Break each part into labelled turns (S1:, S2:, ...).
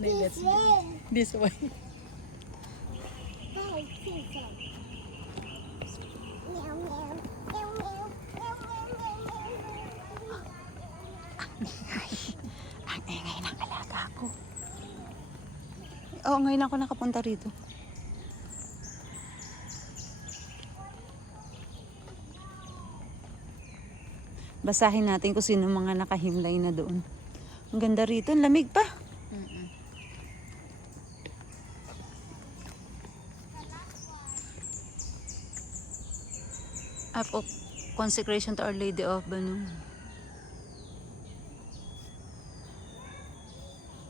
S1: This way.
S2: This way. Ang ingay ng alaga ko. Oo, ngayon ako nakapunta rito. Basahin natin kung sino mga nakahimlay na doon. Ang ganda rito, ang lamig pa. Up of consecration to Our Lady of Banu.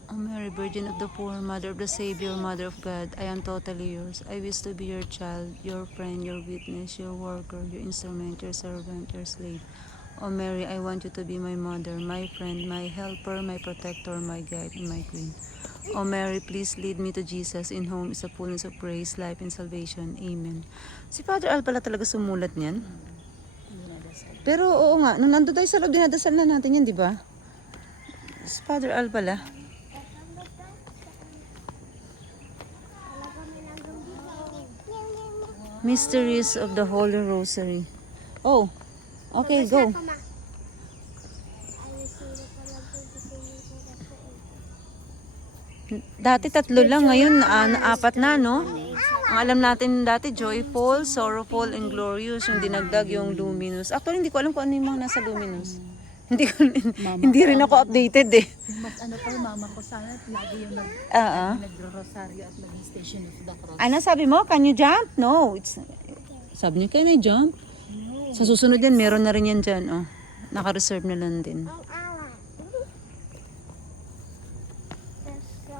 S2: O Mary, Virgin of the Poor, Mother of the Savior, Mother of God, I am totally yours. I wish to be your child, your friend, your witness, your worker, your instrument, your servant, your slave. O Mary, I want you to be my mother, my friend, my helper, my protector, my guide, and my queen. O Mary, please lead me to Jesus, in whom is the fullness of praise, life, and salvation. Amen. Si Father Al pala talaga sumulat niyan. Pero oo nga, nung nandun tayo sa loob, dinadasal na natin yan, di ba? Si Father Al pala. Mysteries of the Holy Rosary. Oh, okay, go.
S1: Come on. I will see the color of the
S2: Dati tatlo lang, ngayon ah, na apat na, no? Ang alam natin dati, joyful, sorrowful, and glorious. Yung dinagdag yung luminous. Actually, hindi ko alam kung ano yung mga nasa luminous. Hindi ko, hindi rin ako updated eh.
S3: Mas ano pa mama ko sana lagi yung nag,
S2: Oo.
S3: nagro-rosaryo at naging station of the cross.
S2: Ano sabi mo? Can you jump? No. It's, sabi niya, can I jump? Sa susunod yan, meron na rin yan dyan. Oh. Naka-reserve na lang din.
S1: Ang awan. So,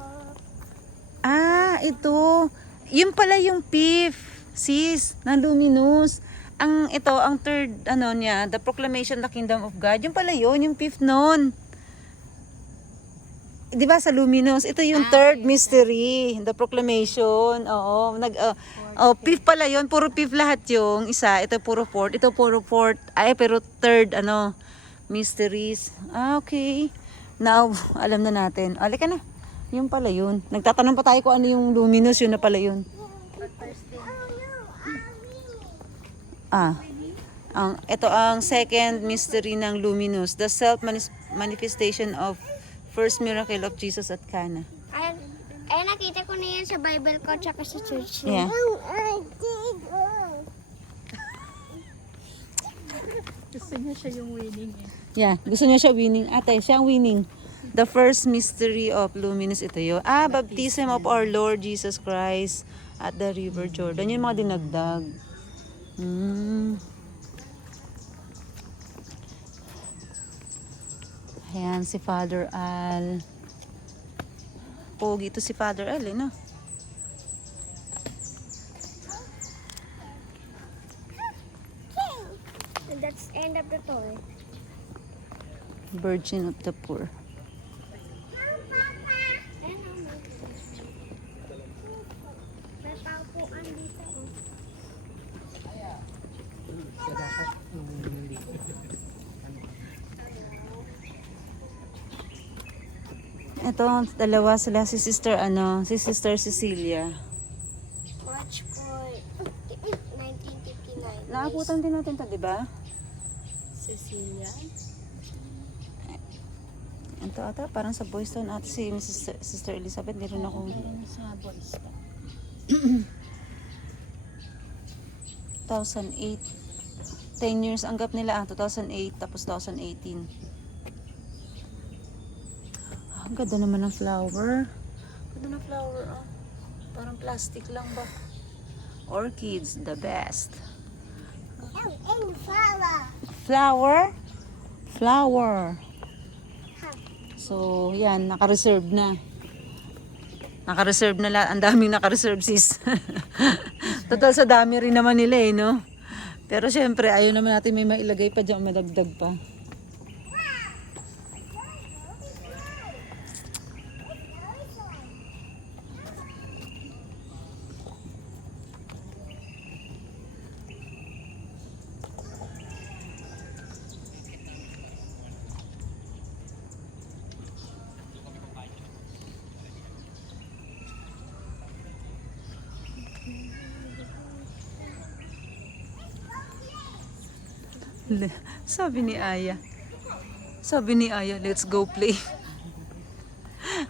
S2: Ah, ito. Yun pala yung fifth, sis, na luminous. Ang ito, ang third, ano niya, the proclamation of the kingdom of God. Yung pala yun, yung fifth noon. Di ba sa luminous? Ito yung third mystery, the proclamation. Oo, nag, uh, oh, fifth pala yun. Puro fifth lahat yung isa. Ito puro fourth. Ito puro fourth. Ay, pero third, ano, mysteries. Ah, okay. Now, alam na natin. Alika na. Yung pala yun. Nagtatanong pa tayo kung ano yung luminous, yun na pala yun. Ah. Ang ito ang second mystery ng luminous, the self manifestation of first miracle of Jesus at Cana.
S1: ay, ay, nakita ko na yan sa Bible ko tsaka sa church.
S2: Yeah.
S3: Gusto niya siya yung winning eh.
S2: Yeah, gusto niya siya winning. Ate, siya ang winning. The first mystery of luminous ito yun. Ah, baptism of our Lord Jesus Christ at the River Jordan. Yun yung mga dinagdag. Hmm. Ayan, si Father Al. Pogi to si Father Al, eh, no?
S1: And that's end of the story.
S2: Virgin of the Poor.
S1: Ayun o, may... May paupuan dito. oh.
S2: Ito, dalawa sila si Sister ano, si Sister Cecilia.
S1: March 4, 1959.
S2: Naabutan din natin 'to, 'di ba?
S3: Cecilia.
S2: Ito ata, parang sa Boys Town ata si Mrs. Sister Elizabeth, di rin ako.
S3: Sa boys pa.
S2: 2008. 10 years ang gap nila, ah, 2008 tapos 2018. Ang ganda naman ng flower. Ganda ng flower, oh. Parang plastic lang ba? Orchids, the best.
S1: And flower.
S2: Flower? Flower. So, yan, naka-reserve na. Naka-reserve na lahat. Ang daming naka-reserve, sis. Total sa dami rin naman nila eh, no? Pero syempre, ayaw naman natin may mailagay pa dyan, madagdag pa. Sabi ni Aya. Sabi ni Aya, let's go play.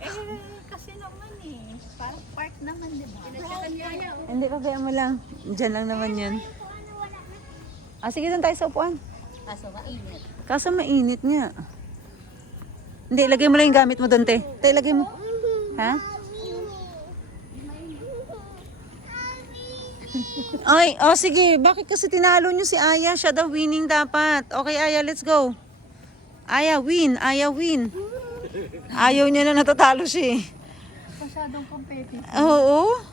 S3: Eh, kasi naman eh. Parang park naman, di ba?
S2: Hindi, pabayaan mo lang. Diyan lang naman yan. Ah, sige, doon tayo sa upuan.
S3: Kaso mainit.
S2: Kaso mainit nga. Hindi, lagay mo lang yung gamit mo doon, te. Te, lagay mo. Ha? Ay, oh sige. Bakit kasi tinalo nyo si Aya? Siya daw winning dapat. Okay, Aya, let's go. Aya, win. Aya, win. Ayaw niya na natatalo siya eh.
S3: Masyadong competitive.
S2: Oo.